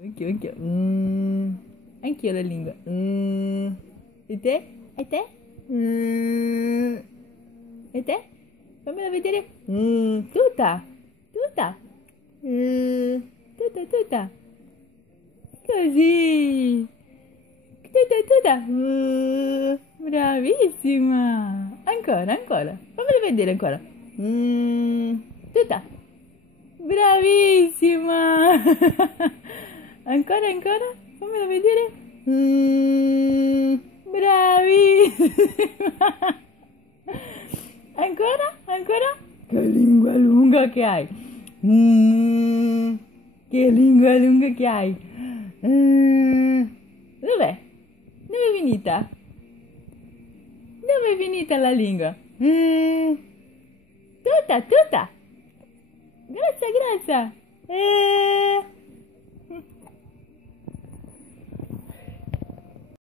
Anch'io, anch'io. Anch'io la lingua. E te? E te? E te? Fammela vedere. Tutta. Tutta. Tutta, tutta. Così. Tutta, tutta. Bravissima. Ancora, ancora. Fammela vedere ancora. Tutta. Bravissima! Ancora, ancora? Fammela vedere. Bravissima! Ancora? Ancora? Che lingua lunga che hai! Che lingua lunga che hai! Dov'è? Dove è finita? Dove è finita la lingua? Tutta, tutta! Grazie, grazie!